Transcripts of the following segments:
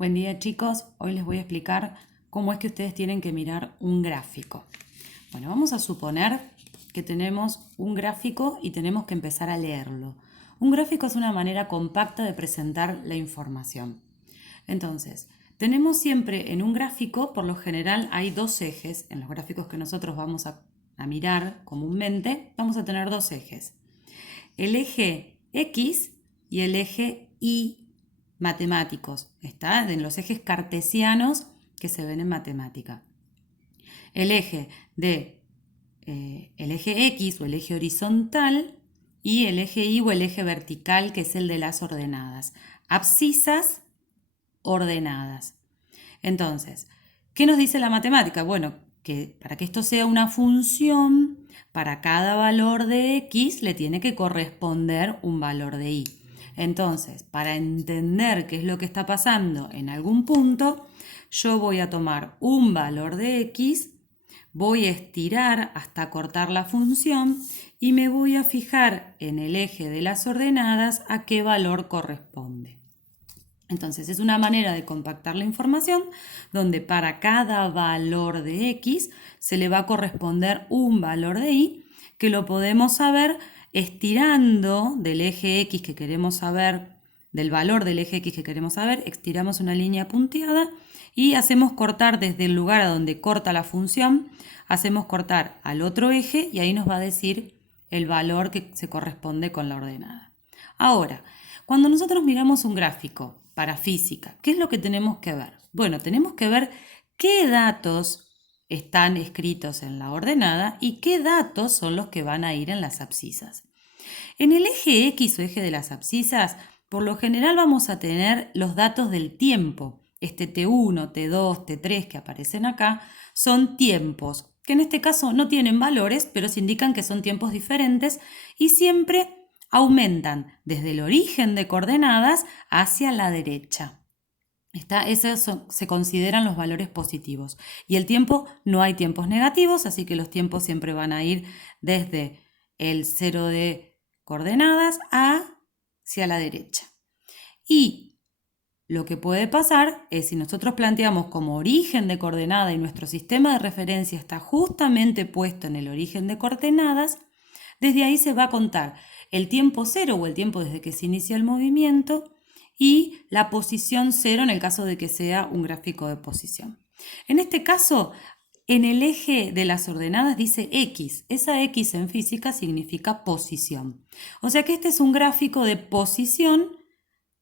Buen día chicos, hoy les voy a explicar cómo es que ustedes tienen que mirar un gráfico. Bueno, vamos a suponer que tenemos un gráfico y tenemos que empezar a leerlo. Un gráfico es una manera compacta de presentar la información. Entonces, tenemos siempre en un gráfico, por lo general hay dos ejes. En los gráficos que nosotros vamos a mirar comúnmente, vamos a tener dos ejes. El eje X y el eje Y matemáticos, está en los ejes cartesianos que se ven en matemática. El eje el eje X o el eje horizontal y el eje Y o el eje vertical, que es el de las ordenadas. Abscisas ordenadas. Entonces, ¿qué nos dice la matemática? Bueno, que para que esto sea una función, para cada valor de X le tiene que corresponder un valor de Y. Entonces, para entender qué es lo que está pasando en algún punto, yo voy a tomar un valor de X, voy a estirar hasta cortar la función y me voy a fijar en el eje de las ordenadas a qué valor corresponde. Entonces es una manera de compactar la información donde para cada valor de X se le va a corresponder un valor de Y que lo podemos saber estirando del eje X que queremos saber, del valor del eje X que queremos saber, estiramos una línea punteada y hacemos cortar desde el lugar a donde corta la función, hacemos cortar al otro eje y ahí nos va a decir el valor que se corresponde con la ordenada. Ahora, cuando nosotros miramos un gráfico para física, ¿qué es lo que tenemos que ver? Bueno, tenemos que ver qué datos están escritos en la ordenada y qué datos son los que van a ir en las abscisas. En el eje X o eje de las abscisas, por lo general vamos a tener los datos del tiempo. Este T1, T2, T3 que aparecen acá son tiempos, que en este caso no tienen valores, pero se indican que son tiempos diferentes y siempre aumentan desde el origen de coordenadas hacia la derecha. Esos se consideran los valores positivos. Y el tiempo, no hay tiempos negativos, así que los tiempos siempre van a ir desde el 0 de coordenadas hacia la derecha. Y lo que puede pasar es si nosotros planteamos como origen de coordenada y nuestro sistema de referencia está justamente puesto en el origen de coordenadas, desde ahí se va a contar el tiempo cero o el tiempo desde que se inicia el movimiento y la posición cero en el caso de que sea un gráfico de posición. En este caso, en el eje de las ordenadas dice X. Esa X en física significa posición. O sea que este es un gráfico de posición,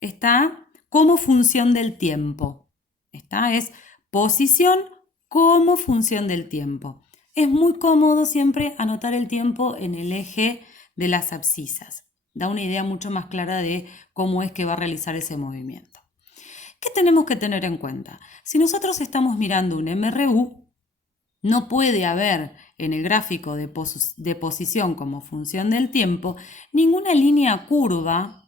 está como función del tiempo. Esta es posición como función del tiempo. Es muy cómodo siempre anotar el tiempo en el eje de las abscisas. Da una idea mucho más clara de cómo es que va a realizar ese movimiento. ¿Qué tenemos que tener en cuenta? Si nosotros estamos mirando un MRU, no puede haber en el gráfico de posición como función del tiempo ninguna línea curva.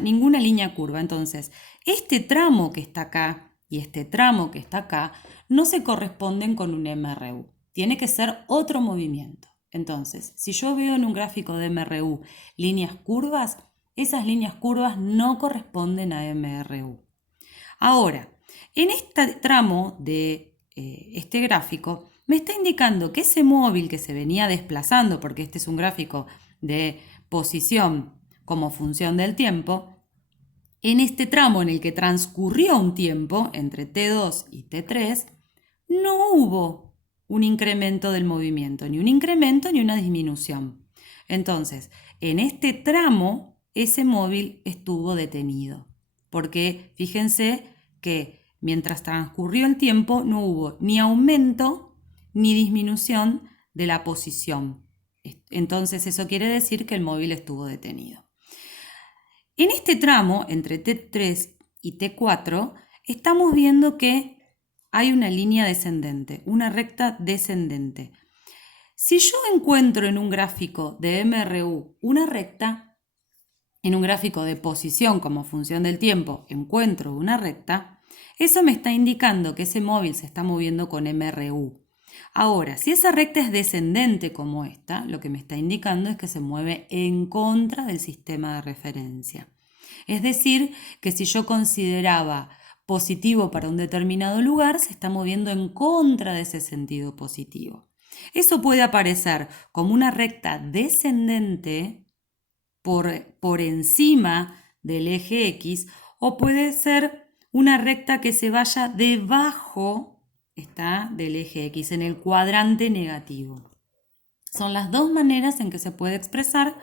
Ninguna línea curva. Entonces, este tramo que está acá y este tramo que está acá no se corresponden con un MRU. Tiene que ser otro movimiento. Entonces, si yo veo en un gráfico de MRU líneas curvas, esas líneas curvas no corresponden a MRU. Ahora, en este tramo de este gráfico me está indicando que ese móvil que se venía desplazando, porque este es un gráfico de posición como función del tiempo, en este tramo en el que transcurrió un tiempo entre T2 y T3, no hubo un incremento del movimiento, ni un incremento ni una disminución. Entonces, en este tramo, ese móvil estuvo detenido, porque fíjense que mientras transcurrió el tiempo no hubo ni aumento ni disminución de la posición. Entonces, eso quiere decir que el móvil estuvo detenido. En este tramo, entre T3 y T4, estamos viendo que hay una línea descendente, una recta descendente. Si yo encuentro en un gráfico de MRU una recta, en un gráfico de posición como función del tiempo encuentro una recta, eso me está indicando que ese móvil se está moviendo con MRU. Ahora, si esa recta es descendente como esta, lo que me está indicando es que se mueve en contra del sistema de referencia. Es decir, que si yo consideraba positivo para un determinado lugar, se está moviendo en contra de ese sentido positivo. Eso puede aparecer como una recta descendente por encima del eje X, o puede ser una recta que se vaya debajo del eje X, en el cuadrante negativo. Son las dos maneras en que se puede expresar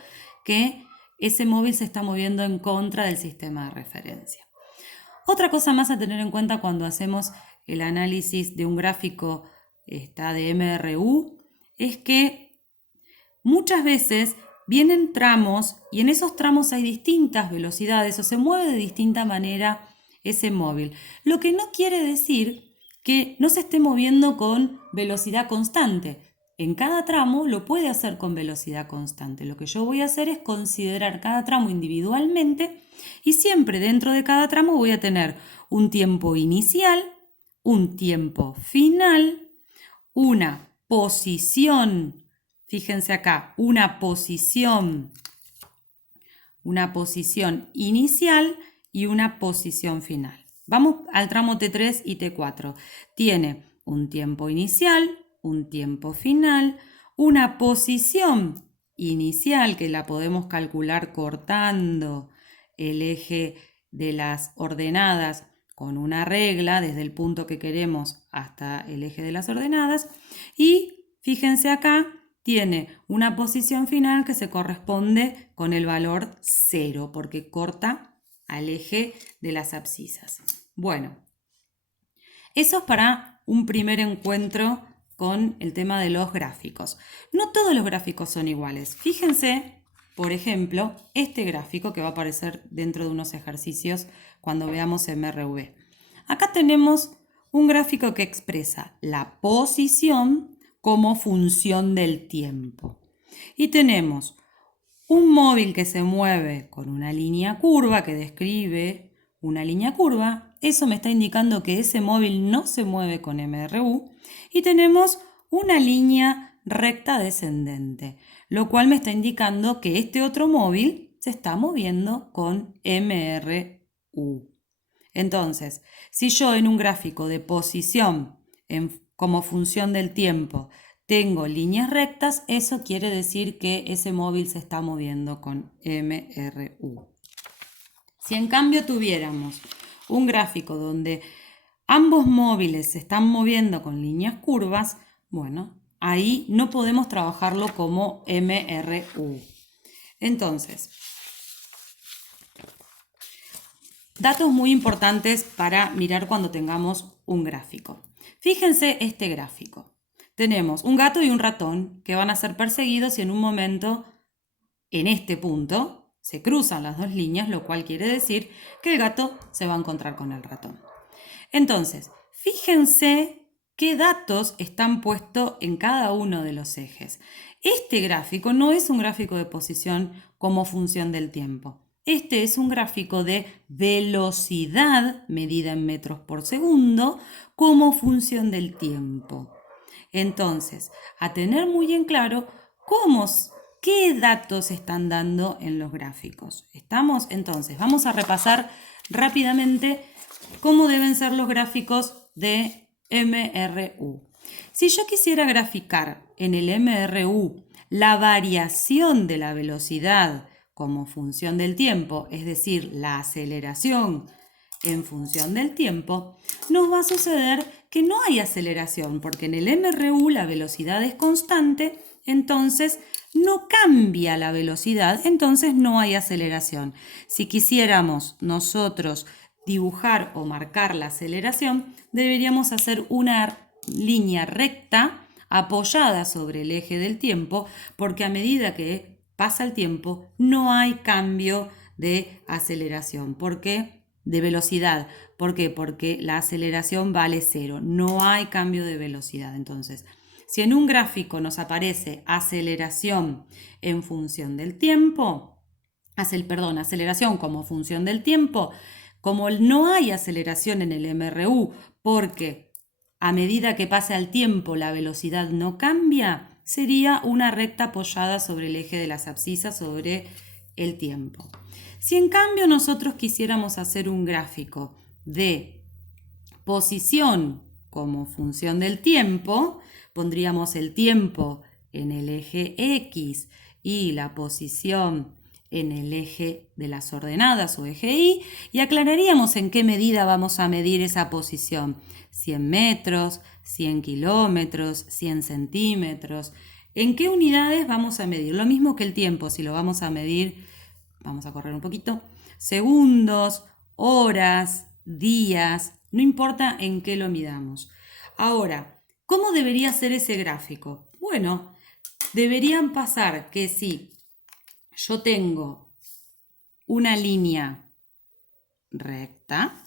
que ese móvil se está moviendo en contra del sistema de referencia. Otra cosa más a tener en cuenta cuando hacemos el análisis de un gráfico de MRU es que muchas veces vienen tramos y en esos tramos hay distintas velocidades o se mueve de distinta manera ese móvil. Lo que no quiere decir que no se esté moviendo con velocidad constante. En cada tramo lo puede hacer con velocidad constante. Lo que yo voy a hacer es considerar cada tramo individualmente y siempre dentro de cada tramo voy a tener un tiempo inicial, un tiempo final, una posición. Fíjense acá, una posición inicial y una posición final. Vamos al tramo T3 y T4. Tiene un tiempo inicial, un tiempo final, una posición inicial que la podemos calcular cortando el eje de las ordenadas con una regla desde el punto que queremos hasta el eje de las ordenadas. Y fíjense acá, tiene una posición final que se corresponde con el valor 0 porque corta al eje de las abscisas. Bueno, eso es para un primer encuentro con el tema de los gráficos. No todos los gráficos son iguales. Fíjense, por ejemplo, este gráfico que va a aparecer dentro de unos ejercicios cuando veamos MRV. Acá tenemos un gráfico que expresa la posición como función del tiempo. Y tenemos un móvil que se mueve con una línea curva que describe una línea curva. Eso me está indicando que ese móvil no se mueve con MRU. Y tenemos una línea recta descendente, lo cual me está indicando que este otro móvil se está moviendo con MRU. Entonces, si yo en un gráfico de posición como función del tiempo tengo líneas rectas, eso quiere decir que ese móvil se está moviendo con MRU. Si en cambio tuviéramos un gráfico donde ambos móviles se están moviendo con líneas curvas, bueno, ahí no podemos trabajarlo como MRU. Entonces, datos muy importantes para mirar cuando tengamos un gráfico. Fíjense este gráfico. Tenemos un gato y un ratón que van a ser perseguidos y en un momento, en este punto, se cruzan las dos líneas, lo cual quiere decir que el gato se va a encontrar con el ratón. Entonces, fíjense qué datos están puestos en cada uno de los ejes. Este gráfico no es un gráfico de posición como función del tiempo. Este es un gráfico de velocidad medida en metros por segundo como función del tiempo. Entonces, a tener muy en claro qué datos están dando en los gráficos. ¿Estamos? Entonces, vamos a repasar rápidamente cómo deben ser los gráficos de MRU. Si yo quisiera graficar en el MRU la variación de la velocidad como función del tiempo, es decir, la aceleración en función del tiempo, nos va a suceder que no hay aceleración, porque en el MRU la velocidad es constante, entonces no cambia la velocidad, entonces no hay aceleración. Si quisiéramos nosotros dibujar o marcar la aceleración, deberíamos hacer una línea recta apoyada sobre el eje del tiempo, porque a medida que pasa el tiempo no hay cambio de aceleración. De velocidad. ¿Por qué? Porque la aceleración vale 0. No hay cambio de velocidad. Entonces, si en un gráfico nos aparece aceleración en función del tiempo, aceleración como función del tiempo, como no hay aceleración en el MRU, porque a medida que pasa el tiempo la velocidad no cambia, sería una recta apoyada sobre el eje de las abscisas sobre el tiempo. Si en cambio nosotros quisiéramos hacer un gráfico de posición como función del tiempo, pondríamos el tiempo en el eje X y la posición en el eje de las ordenadas o eje Y, y aclararíamos en qué medida vamos a medir esa posición. 100 metros, 100 kilómetros, 100 centímetros. ¿En qué unidades vamos a medir? Lo mismo que el tiempo, si lo vamos a medir, vamos a correr un poquito, segundos, horas, días, no importa en qué lo midamos. Ahora, ¿cómo debería ser ese gráfico? Bueno, deberían pasar que si yo tengo una línea recta,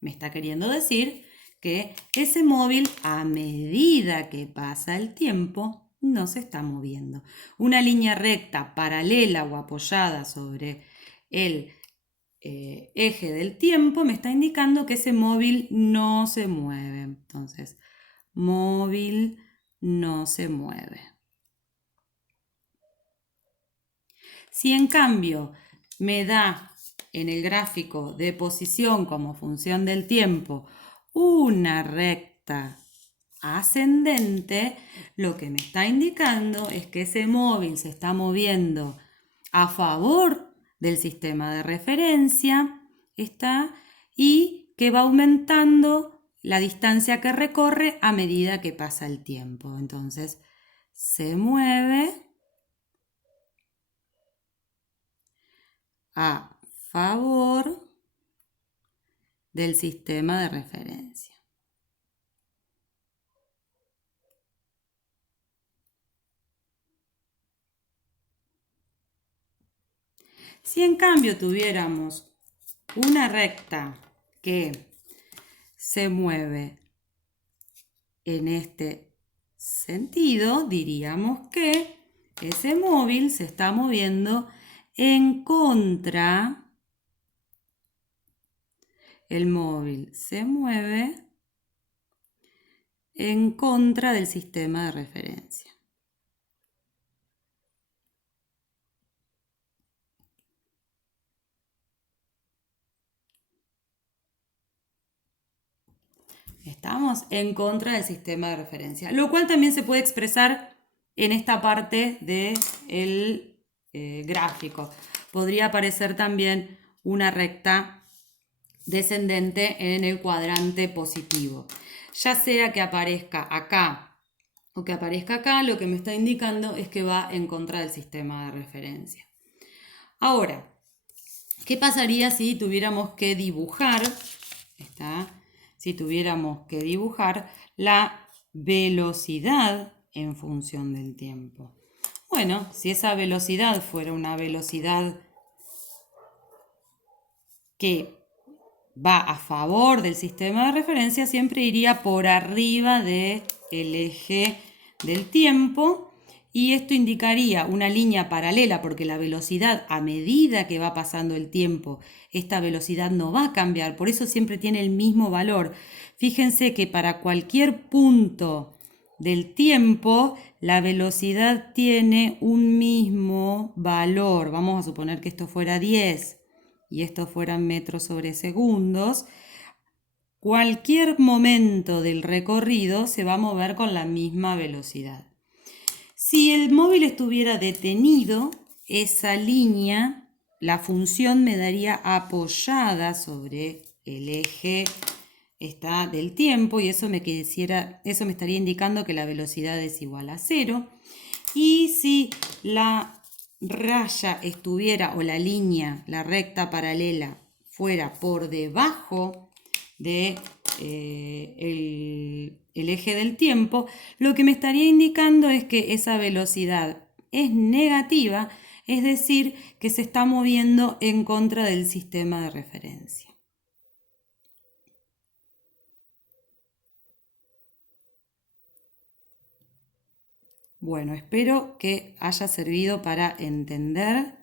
me está queriendo decir que ese móvil, a medida que pasa el tiempo, no se está moviendo. Una línea recta paralela o apoyada sobre el eje del tiempo me está indicando que ese móvil no se mueve. Entonces, móvil no se mueve. Si en cambio me da en el gráfico de posición como función del tiempo una recta ascendente, lo que me está indicando es que ese móvil se está moviendo a favor del sistema de referencia, y que va aumentando la distancia que recorre a medida que pasa el tiempo. Entonces, se mueve a favor del sistema de referencia. Si en cambio tuviéramos una recta que se mueve en este sentido, diríamos que ese móvil se está moviendo en contra. El móvil se mueve en contra del sistema de referencia. Estamos en contra del sistema de referencia, lo cual también se puede expresar en esta parte del gráfico. Podría aparecer también una recta descendente en el cuadrante positivo. Ya sea que aparezca acá o que aparezca acá, lo que me está indicando es que va en contra del sistema de referencia. Ahora, ¿qué pasaría si tuviéramos que dibujar? Si tuviéramos que dibujar la velocidad en función del tiempo. Bueno, si esa velocidad fuera una velocidad que va a favor del sistema de referencia, siempre iría por arriba del eje del tiempo, y esto indicaría una línea paralela porque la velocidad, a medida que va pasando el tiempo, esta velocidad no va a cambiar, por eso siempre tiene el mismo valor. Fíjense que para cualquier punto del tiempo, la velocidad tiene un mismo valor. Vamos a suponer que esto fuera 10 y esto fueran metros sobre segundos. Cualquier momento del recorrido se va a mover con la misma velocidad. Si el móvil estuviera detenido, esa línea, la función me daría apoyada sobre el eje del tiempo, y eso me estaría indicando que la velocidad es igual a 0. Y si la raya estuviera, o la línea, la recta paralela, fuera por debajo de el eje del tiempo, lo que me estaría indicando es que esa velocidad es negativa, es decir, que se está moviendo en contra del sistema de referencia. Bueno, espero que haya servido para entender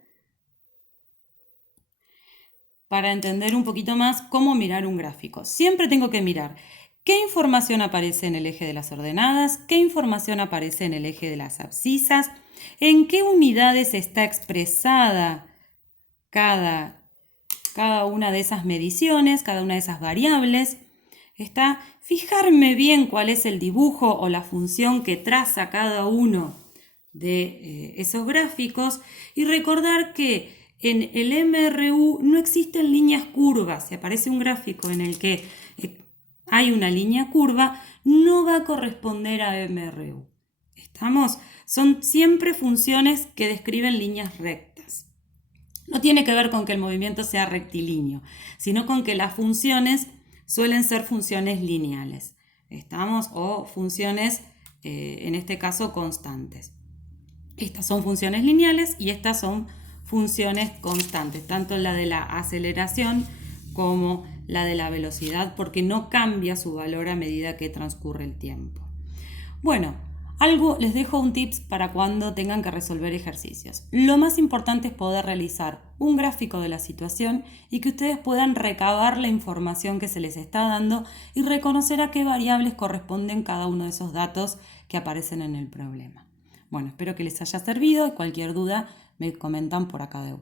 un poquito más cómo mirar un gráfico. Siempre tengo que mirar qué información aparece en el eje de las ordenadas, qué información aparece en el eje de las abscisas, en qué unidades está expresada cada una de esas mediciones, cada una de esas variables. está fijarme bien cuál es el dibujo o la función que traza cada uno de esos gráficos y recordar que en el MRU no existen líneas curvas. Si aparece un gráfico en el que hay una línea curva, no va a corresponder a MRU. ¿Estamos? Son siempre funciones que describen líneas rectas. No tiene que ver con que el movimiento sea rectilíneo, sino con que las funciones suelen ser funciones lineales. ¿Estamos? O funciones, en este caso, constantes. Estas son funciones lineales y estas son funciones constantes, tanto la de la aceleración como la de la velocidad, porque no cambia su valor a medida que transcurre el tiempo. Bueno, les dejo un tips para cuando tengan que resolver ejercicios. Lo más importante es poder realizar un gráfico de la situación y que ustedes puedan recabar la información que se les está dando y reconocer a qué variables corresponden cada uno de esos datos que aparecen en el problema. Bueno, espero que les haya servido y cualquier duda me comentan por acá de